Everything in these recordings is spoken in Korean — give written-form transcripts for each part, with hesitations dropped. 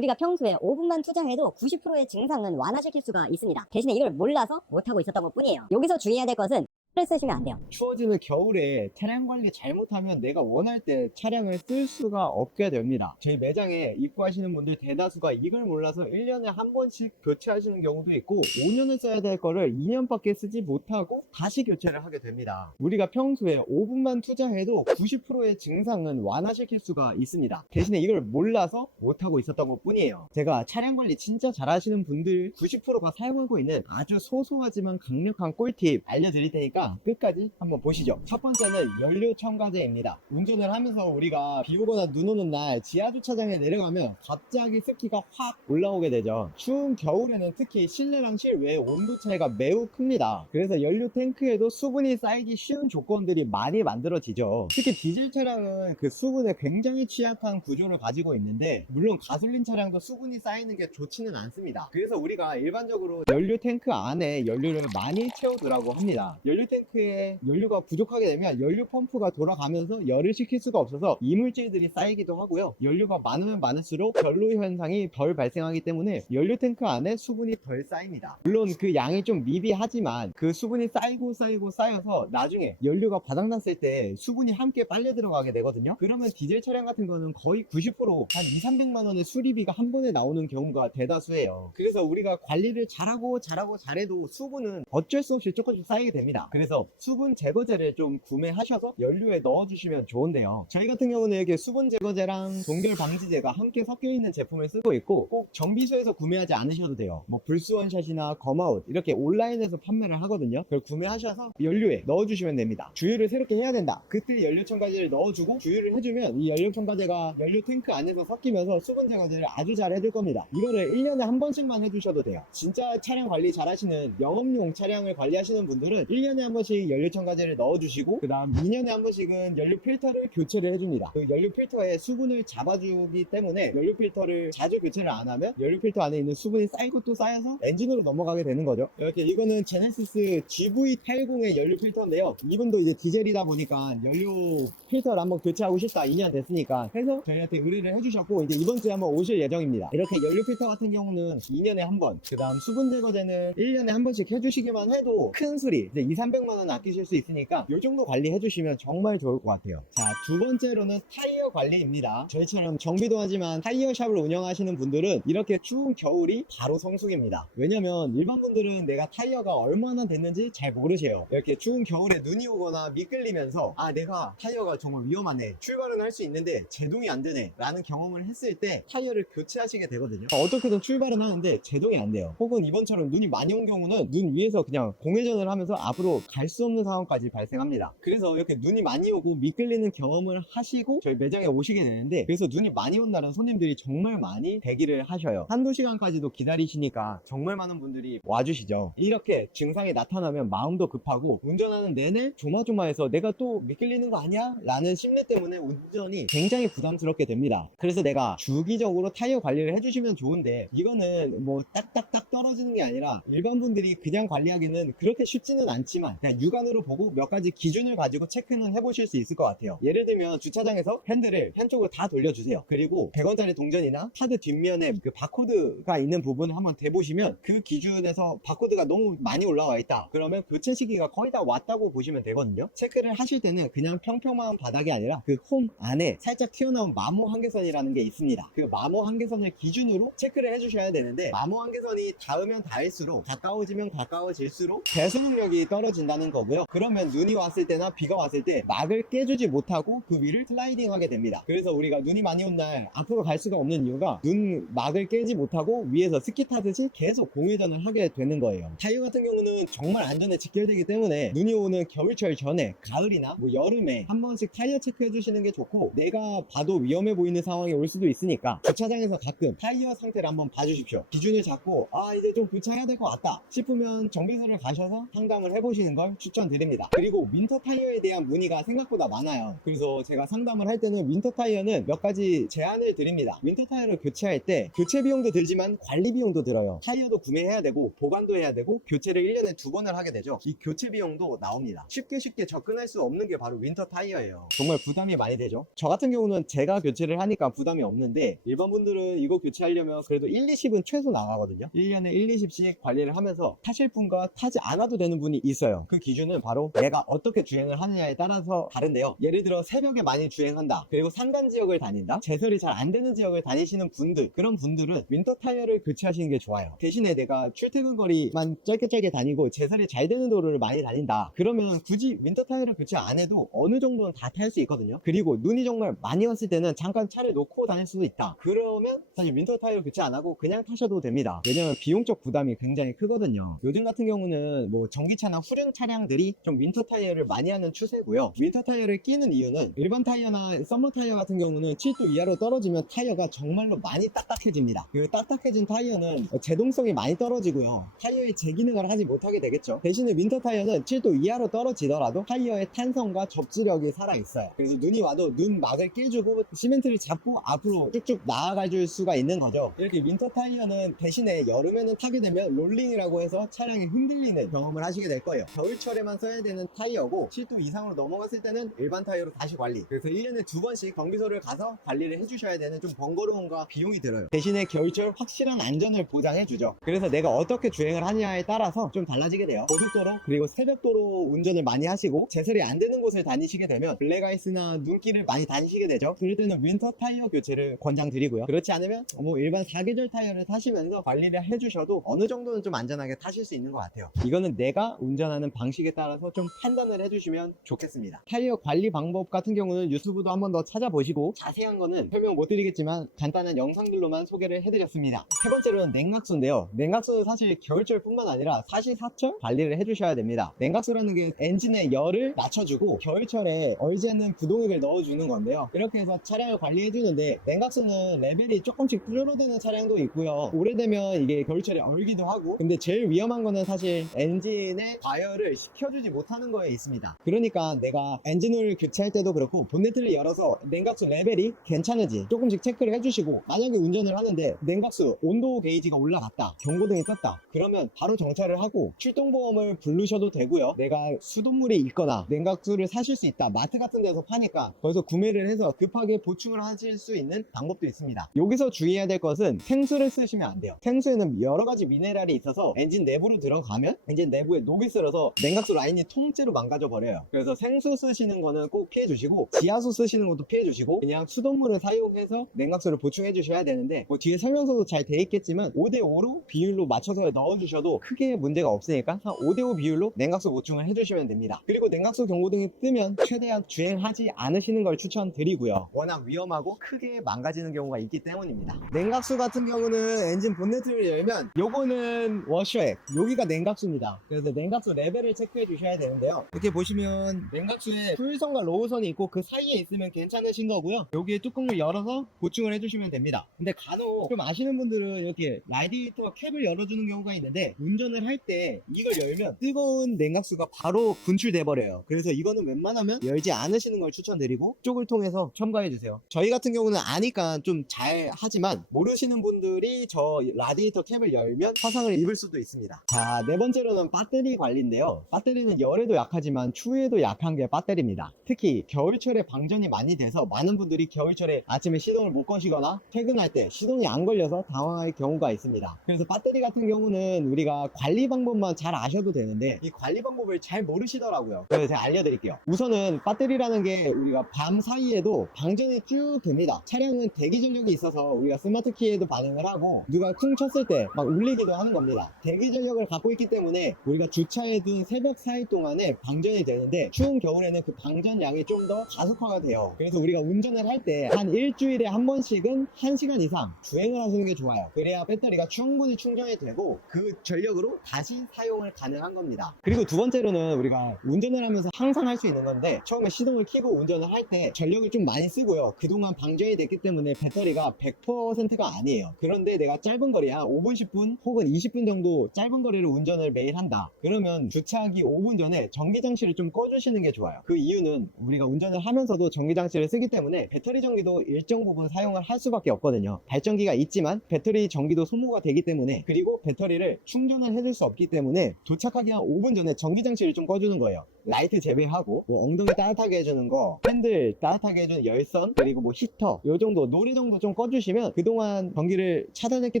우리가 평소에 5분만 투자해도 90%의 증상은 완화시킬 수가 있습니다. 대신에 이걸 몰라서 못하고 있었던 것 뿐이에요. 여기서 주의해야 될 것은 를 쓰시면 안 돼요. 추워지는 겨울에 차량 관리 잘못하면 내가 원할 때 차량을 쓸 수가 없게 됩니다. 저희 매장에 입고하시는 분들 대다수가 이걸 몰라서 1년에 한 번씩 교체하시는 경우도 있고 5년을 써야 될 거를 2년밖에 쓰지 못하고 다시 교체를 하게 됩니다. 우리가 평소에 5분만 투자해도 90%의 증상은 완화시킬 수가 있습니다. 대신에 이걸 몰라서 못하고 있었던 것 뿐이에요. 제가 차량 관리 진짜 잘하시는 분들 90%가 사용하고 있는 아주 소소하지만 강력한 꿀팁 알려드릴 테니까 끝까지 한번 보시죠. 첫 번째는 연료 첨가제입니다. 운전을 하면서 우리가 비 오거나 눈 오는 날 지하주차장에 내려가면 갑자기 습기가 확 올라오게 되죠. 추운 겨울에는 특히 실내랑 실외 온도 차이가 매우 큽니다. 그래서 연료 탱크에도 수분이 쌓이기 쉬운 조건들이 많이 만들어지죠. 특히 디젤 차량은 그 수분에 굉장히 취약한 구조를 가지고 있는데 물론 가솔린 차량도 수분이 쌓이는 게 좋지는 않습니다. 그래서 우리가 일반적으로 연료 탱크 안에 연료를 많이 채우더라고 합니다. 연료 탱크에 연료가 부족하게 되면 연료 펌프가 돌아가면서 열을 식힐 수가 없어서 이물질들이 쌓이기도 하고요. 연료가 많으면 많을수록 결로 현상이 덜 발생하기 때문에 연료 탱크 안에 수분이 덜 쌓입니다. 물론 그 양이 좀 미비하지만 그 수분이 쌓여서 나중에 연료가 바닥났을 때 수분이 함께 빨려 들어가게 되거든요. 그러면 디젤 차량 같은 거는 거의 90%한 2,300만 원의 수리비가 한 번에 나오는 경우가 대다수예요. 그래서 우리가 관리를 잘해도 수분은 어쩔 수 없이 조금씩 쌓이게 됩니다. 그래서 수분 제거제를 좀 구매하셔서 연료에 넣어주시면 좋은데요. 저희 같은 경우는 이렇게 수분 제거제랑 동결 방지제가 함께 섞여 있는 제품을 쓰고 있고 꼭 정비소에서 구매하지 않으셔도 돼요. 뭐 불스원샷이나 검아웃 이렇게 온라인에서 판매를 하거든요. 그걸 구매하셔서 연료에 넣어주시면 됩니다. 주유를 새롭게 해야 된다. 그때 연료 첨가제를 넣어주고 주유를 해주면 이 연료 첨가제가 연료 탱크 안에서 섞이면서 수분 제거제를 아주 잘 해줄 겁니다. 이거를 1년에 한 번씩만 해주셔도 돼요. 진짜 차량 관리 잘하시는 영업용 차량을 관리하시는 분들은 1년에 한 번씩 연료 첨가제를 넣어주시고 그 다음 2년에 한 번씩은 연료 필터를 교체를 해줍니다. 그 연료 필터에 수분을 잡아주기 때문에 연료 필터를 자주 교체를 안 하면 연료 필터 안에 있는 수분이 쌓이고 또 쌓여서 엔진으로 넘어가게 되는 거죠. 이렇게 이거는 제네시스 GV80의 연료 필터인데요. 이분도 이제 디젤이다 보니까 연료 필터를 한번 교체하고 싶다 2년 됐으니까 해서 저희한테 의뢰를 해주셨고 이제 이번 주에 한번 오실 예정입니다. 이렇게 연료 필터 같은 경우는 2년에 한 번, 그 다음 수분 제거제는 1년에 한 번씩 해주시기만 해도 큰 수리 이제 2,300만 원 아끼실 수 있으니까 이 정도 관리 해주시면 정말 좋을 것 같아요. 자, 두 번째로는 타이어 관리입니다. 저희처럼 정비도 하지만 타이어 샵을 운영하시는 분들은 이렇게 추운 겨울이 바로 성수기입니다. 왜냐면 일반 분들은 내가 타이어가 얼마나 됐는지 잘 모르세요. 이렇게 추운 겨울에 눈이 오거나 미끌리면서 아 내가 타이어가 정말 위험하네, 출발은 할 수 있는데 제동이 안 되네 라는 경험을 했을 때 타이어를 교체하시게 되거든요. 어떻게든 출발은 하는데 제동이 안 돼요. 혹은 이번처럼 눈이 많이 온 경우는 눈 위에서 그냥 공회전을 하면서 앞으로 갈 수 없는 상황까지 발생합니다. 그래서 이렇게 눈이 많이 오고 미끌리는 경험을 하시고 저희 매장에 오시게 되는데, 그래서 눈이 많이 온 날은 손님들이 정말 많이 대기를 하셔요. 한두 시간까지도 기다리시니까 정말 많은 분들이 와주시죠. 이렇게 증상이 나타나면 마음도 급하고 운전하는 내내 조마조마해서 내가 또 미끌리는 거 아니야? 라는 심리 때문에 운전이 굉장히 부담스럽게 됩니다. 그래서 내가 주기적으로 타이어 관리를 해주시면 좋은데 이거는 뭐 딱딱딱 떨어지는 게 아니라 일반 분들이 그냥 관리하기는 그렇게 쉽지는 않지만 그냥 육안으로 보고 몇 가지 기준을 가지고 체크는 해보실 수 있을 것 같아요. 예를 들면 주차장에서 핸들을 한쪽으로 다 돌려주세요. 그리고 100원짜리 동전이나 카드 뒷면에 그 바코드가 있는 부분을 한번 대보시면 그 기준에서 바코드가 너무 많이 올라와 있다 그러면 교체 시기가 거의 다 왔다고 보시면 되거든요. 체크를 하실 때는 그냥 평평한 바닥이 아니라 그 홈 안에 살짝 튀어나온 마모 한계선이라는 게 있습니다. 그 마모 한계선을 기준으로 체크를 해주셔야 되는데 마모 한계선이 닿으면 닿을수록 가까워지면 가까워질수록 배수 능력이 떨어진다는 거고요. 그러면 눈이 왔을 때나 비가 왔을 때 막을 깨주지 못하고 그 위를 슬라이딩 하게 됩니다. 그래서 우리가 눈이 많이 온 날 앞으로 갈 수가 없는 이유가 눈 막을 깨지 못하고 위에서 스키 타듯이 계속 공회전을 하게 되는 거예요. 타이어 같은 경우는 정말 안전에 직결되기 때문에 눈이 오는 겨울철 전에 가을이나 뭐 여름에 한 번씩 타이어 체크해 주시는 게 좋고, 내가 봐도 위험해 보이는 상황이 올 수도 있으니까 주차장에서 가끔 타이어 상태를 한번 봐주십시오. 기준을 잡고 아 이제 좀 교체해야 될 것 같다 싶으면 정비소를 가셔서 상담을 해보시는 하시는 걸 추천드립니다. 그리고 윈터 타이어에 대한 문의가 생각보다 많아요. 그래서 제가 상담을 할 때는 윈터 타이어는 몇 가지 제안을 드립니다. 윈터 타이어를 교체할 때 교체 비용도 들지만 관리 비용도 들어요. 타이어도 구매해야 되고 보관도 해야 되고 교체를 1년에 2번을 하게 되죠. 이 교체 비용도 나옵니다. 쉽게 접근할 수 없는 게 바로 윈터 타이어예요. 정말 부담이 많이 되죠. 저 같은 경우는 제가 교체를 하니까 부담이 없는데 일반 분들은 이거 교체하려면 그래도 1, 20은 최소 나가거든요. 1년에 1, 20씩 관리를 하면서 타실 분과 타지 않아도 되는 분이 있어요. 그 기준은 바로 내가 어떻게 주행을 하느냐에 따라서 다른데요. 예를 들어 새벽에 많이 주행한다, 그리고 산간 지역을 다닌다, 제설이 잘 안 되는 지역을 다니시는 분들, 그런 분들은 윈터 타이어를 교체하시는 게 좋아요. 대신에 내가 출퇴근 거리만 짧게 다니고 제설이 잘 되는 도로를 많이 다닌다, 그러면 굳이 윈터 타이어를 교체 안 해도 어느 정도는 다 탈 수 있거든요. 그리고 눈이 정말 많이 왔을 때는 잠깐 차를 놓고 다닐 수도 있다, 그러면 사실 윈터 타이어 교체 안 하고 그냥 타셔도 됩니다. 왜냐면 비용적 부담이 굉장히 크거든요. 요즘 같은 경우는 뭐 전기차나 후륜 차량들이 좀 윈터 타이어를 많이 하는 추세고요. 윈터 타이어를 끼는 이유는 일반 타이어나 썸머 타이어 같은 경우는 7도 이하로 떨어지면 타이어가 정말로 많이 딱딱해집니다. 그 딱딱해진 타이어는 제동성이 많이 떨어지고요. 타이어의 제기능을 하지 못하게 되겠죠. 대신에 윈터 타이어는 7도 이하로 떨어지더라도 타이어의 탄성과 접지력이 살아있어요. 그래서 눈이 와도 눈 막을 끼주고 시멘트를 잡고 앞으로 쭉쭉 나아가 줄 수가 있는 거죠. 이렇게 윈터 타이어는 대신에 여름에는 타게 되면 롤링이라고 해서 차량이 흔들리는 경험을 하시게 될 거예요. 겨울철에만 써야 되는 타이어고 7도 이상으로 넘어갔을 때는 일반 타이어로 다시 관리, 그래서 1년에 2번씩 정비소를 가서 관리를 해주셔야 되는 좀 번거로움과 비용이 들어요. 대신에 겨울철 확실한 안전을 보장해주죠. 그래서 내가 어떻게 주행을 하느냐에 따라서 좀 달라지게 돼요. 고속도로 그리고 새벽도로 운전을 많이 하시고 제설이 안 되는 곳을 다니시게 되면 블랙아이스나 눈길을 많이 다니시게 되죠. 그럴 때는 윈터 타이어 교체를 권장드리고요. 그렇지 않으면 뭐 일반 사계절 타이어를 타시면서 관리를 해주셔도 어느 정도는 좀 안전하게 타실 수 있는 것 같아요. 이거는 내가 운전하는 방식에 따라서 좀 판단을 해주시면 좋겠습니다. 타이어 관리 방법 같은 경우는 유튜브도 한번 더 찾아보시고, 자세한 거는 설명 못 드리겠지만 간단한 영상들로만 소개를 해드렸습니다. 세 번째로는 냉각수인데요. 냉각수는 사실 겨울철 뿐만 아니라 사시사철 관리를 해주셔야 됩니다. 냉각수라는 게 엔진의 열을 낮춰주고 겨울철에 얼지 않는 부동액을 넣어주는 건데요. 이렇게 해서 차량을 관리해주는데, 냉각수는 레벨이 조금씩 줄어드는 차량도 있고요. 오래되면 이게 겨울철에 얼기도 하고, 근데 제일 위험한 거는 사실 엔진의 과열을 식혀주지 못하는 거에 있습니다. 그러니까 내가 엔진오일 교체할 때도 그렇고 본네트를 열어서 냉각수 레벨이 괜찮은지 조금씩 체크를 해주시고, 만약에 운전을 하는데 냉각수 온도 게이지가 올라갔다, 경고등이 떴다, 그러면 바로 정차를 하고 출동보험을 부르셔도 되고요. 내가 수돗물이 있거나 냉각수를 사실 수 있다, 마트 같은 데서 파니까 거기서 구매를 해서 급하게 보충을 하실 수 있는 방법도 있습니다. 여기서 주의해야 될 것은 생수를 쓰시면 안 돼요. 생수에는 여러 가지 미네랄이 있어서 엔진 내부로 들어가면 엔진 내부에 녹이 슬어서 냉각수 라인이 통째로 망가져 버려요. 그래서 생수 쓰시는 거는 꼭 피해 주시고, 지하수 쓰시는 것도 피해 주시고, 그냥 수돗물을 사용해서 냉각수를 보충해 주셔야 되는데, 뭐 뒤에 설명서도 잘 돼 있겠지만 5대5로 비율로 맞춰서 넣어 주셔도 크게 문제가 없으니까 한 5대5 비율로 냉각수 보충을 해 주시면 됩니다. 그리고 냉각수 경고등이 뜨면 최대한 주행하지 않으시는 걸 추천드리고요. 워낙 위험하고 크게 망가지는 경우가 있기 때문입니다. 냉각수 같은 경우는 엔진 본네트를 열면 요거는 워셔액, 여기가 냉각수입니다. 그래서 냉각수 레벨을 체크해 주셔야 되는데요. 이렇게 보시면 냉각수에 풀선과 로우선이 있고 그 사이에 있으면 괜찮으신 거고요. 여기에 뚜껑을 열어서 보충을 해주시면 됩니다. 근데 간혹 좀 아시는 분들은 이렇게 라디에이터 캡을 열어주는 경우가 있는데, 운전을 할 때 이걸 열면 뜨거운 냉각수가 바로 분출돼 버려요. 그래서 이거는 웬만하면 열지 않으시는 걸 추천드리고 쪽을 통해서 첨가해 주세요. 저희 같은 경우는 아니까 좀 잘 하지만, 모르시는 분들이 저 라디에이터 캡을 열면 화상을 입을 수도 있습니다. 자, 네 번째로는 배터리 관리인데요. 배터리는 열에도 약하지만 추위에도 약한 게 배터리입니다. 특히 겨울철에 방전이 많이 돼서 많은 분들이 겨울철에 아침에 시동을 못 거시거나 퇴근할 때 시동이 안 걸려서 당황할 경우가 있습니다. 그래서 배터리 같은 경우는 우리가 관리 방법만 잘 아셔도 되는데, 이 관리 방법을 잘 모르시더라고요. 그래서 제가 알려드릴게요. 우선은 배터리라는 게 우리가 밤 사이에도 방전이 쭉 됩니다. 차량은 대기 전력이 있어서 우리가 스마트 키에도 반응을 하고, 누가 쿵 쳤을 때 막 울리기도 하는 겁니다. 대기 전력을 갖고 있기 때문에 우리가 주차해둔 새벽 사이 동안에 방전이 되는데, 추운 겨울에는 그 방전량이 좀 더 가속화가 돼요. 그래서 우리가 운전을 할 때 한 일주일에 한 번씩은 1시간 이상 주행을 하시는 게 좋아요. 그래야 배터리가 충분히 충전이 되고 그 전력으로 다시 사용을 가능한 겁니다. 그리고 두 번째로는 우리가 운전을 하면서 항상 할 수 있는 건데, 처음에 시동을 켜고 운전을 할 때 전력을 좀 많이 쓰고요. 그동안 방전이 됐기 때문에 배터리가 100%가 아니에요. 그런데 내가 짧은 거리 한 5분, 10분 혹은 20분 정도 짧은 거리를 운전을 매일 한다, 그러면 주차하기 5분 전에 전기장치를 좀 꺼주시는 게 좋아요. 그 이유는 우리가 운전을 하면서도 전기장치를 쓰기 때문에 배터리 전기도 일정 부분 사용을 할 수밖에 없거든요. 발전기가 있지만 배터리 전기도 소모가 되기 때문에, 그리고 배터리를 충전을 해줄 수 없기 때문에 도착하기 한 5분 전에 전기장치를 좀 꺼주는 거예요. 라이트 제외하고 뭐 엉덩이 따뜻하게 해주는 거, 핸들 따뜻하게 해주는 열선, 그리고 뭐 히터 요 정도, 노리 정도 좀 꺼주시면 그동안 전기를 차단했기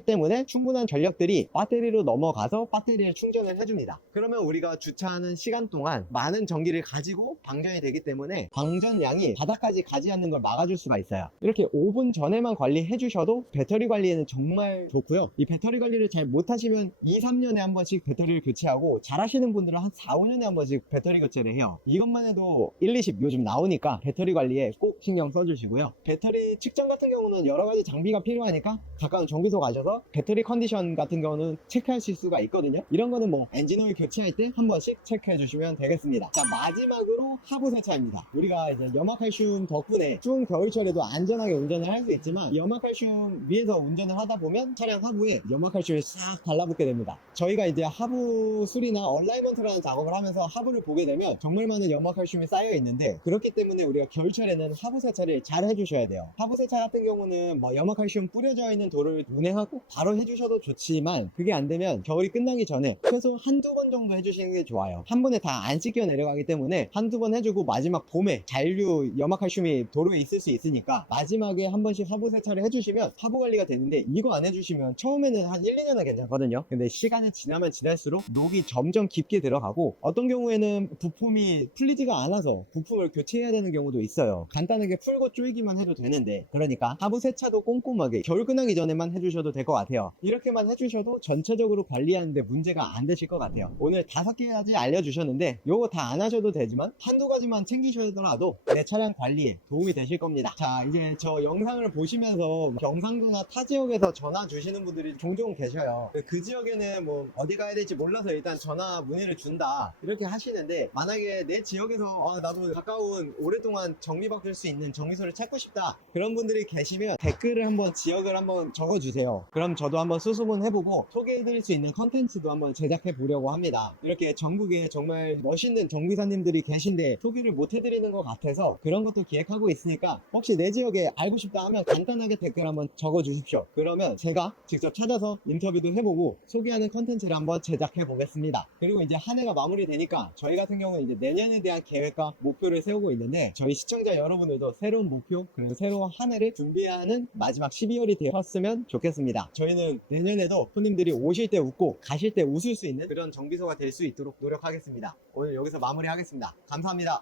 때문에 충분한 전력들이 배터리로 넘어가서 배터리를 충전을 해줍니다. 그러면 우리가 주차하는 시간 동안 많은 전기를 가지고 방전이 되기 때문에 방전량이 바닥까지 가지 않는 걸 막아줄 수가 있어요. 이렇게 5분 전에만 관리해 주셔도 배터리 관리에는 정말 좋고요. 이 배터리 관리를 잘 못하시면 2, 3년에 한 번씩 배터리를 교체하고, 잘 하시는 분들은 한 4, 5년에 한 번씩 배터리 교체를 해요. 이것만 해도 1, 20 요즘 나오니까 배터리 관리에 꼭 신경 써주시고요. 배터리 측정 같은 경우는 여러 가지 장비가 필요하니까 가까운 정비소 가셔서 배터리 컨디션 같은 경우는 체크하실 수가 있거든요. 이런 거는 뭐 엔진오일 교체할 때 한 번씩 체크해 주시면 되겠습니다. 자, 마지막으로 하부 세차입니다. 우리가 이제 염화칼슘 덕분에 추운 겨울철에도 안전하게 운전을 할 수 있지만, 이 염화칼슘 위에서 운전을 하다 보면 차량 하부에 염화칼슘이 싹 달라붙게 됩니다. 저희가 이제 하부 수리나 얼라이먼트라는 작업을 하면서 하부를 보게 되면 정말 많은 염화칼슘이 쌓여 있는데, 그렇기 때문에 우리가 겨울철에는 하부 세차를 잘 해주셔야 돼요. 하부 세차 같은 경우는 뭐 염화칼슘 뿌려져 있는 돌을 운행하고 바로 해주셔도 좋지만, 그게 안 되면 겨울이 끝나기 전에 최소 한두 번 정도 해주시는 게 좋아요. 한 번에 다 안 씻겨 내려가기 때문에 한두 번 해주고 마지막 봄에 잔류 염화칼슘이 도로에 있을 수 있으니까 마지막에 한 번씩 하부 세차를 해주시면 하부 관리가 되는데, 이거 안 해주시면 처음에는 한 1, 2년은 괜찮거든요. 근데 시간이 지나면 지날수록 녹이 점점 깊게 들어가고, 어떤 경우에는 부품이 풀리지가 않아서 부품을 교체해야 되는 경우도 있어요. 간단하게 풀고 조이기만 해도 되는데, 그러니까 하부 세차도 꼼꼼하게 겨울 끝나기 전에만 해주셔도 될 것 같아요. 이렇게만 해주셔도 전체적으로 관리하는데 문제가 안 되실 것 같아요. 오늘 5개까지 알려주셨는데 요거 다 안 하셔도 되지만 한두 가지만 챙기셔더라도 내 차량 관리에 도움이 되실 겁니다. 자, 이제 저 영상을 보시면서 경상도나 타 지역에서 전화 주시는 분들이 종종 계셔요. 그 지역에는 뭐 어디 가야 될지 몰라서 일단 전화 문의를 준다 이렇게 하시는데, 만약에 내 지역에서 나도 가까운 오랫동안 정비받을 수 있는 정비소를 찾고 싶다, 그런 분들이 계시면 댓글을 한번, 지역을 한번 적어주세요. 그럼 저도 한번 수소문 해보고 소개해드릴 수 있는 컨텐츠도 한번 제작해 보려고 합니다. 이렇게 전국에 정말 멋있는 정비사님들이 계신데 소개를 못 해드리는 것 같아서 그런 것도 기획하고 있으니까, 혹시 내 지역에 알고 싶다 하면 간단하게 댓글 한번 적어주십시오. 그러면 제가 직접 찾아서 인터뷰도 해보고 소개하는 컨텐츠를 한번 제작해 보겠습니다. 그리고 이제 한 해가 마무리되니까 저희 같은 경우는 이제 내년에 대한 계획과 목표를 세우고 있는데, 저희 시청자 여러분들도 새로운 목표, 그리고 새로운 한 해를 준비하는 마지막 12월이 되었으면 좋겠습니다. 저희는 내년에도 손님들이 오실 때 웃고 가실 때 웃을 수 있는 그런 정비소가 될 수 있도록 노력하겠습니다. 오늘 여기서 마무리하겠습니다. 감사합니다.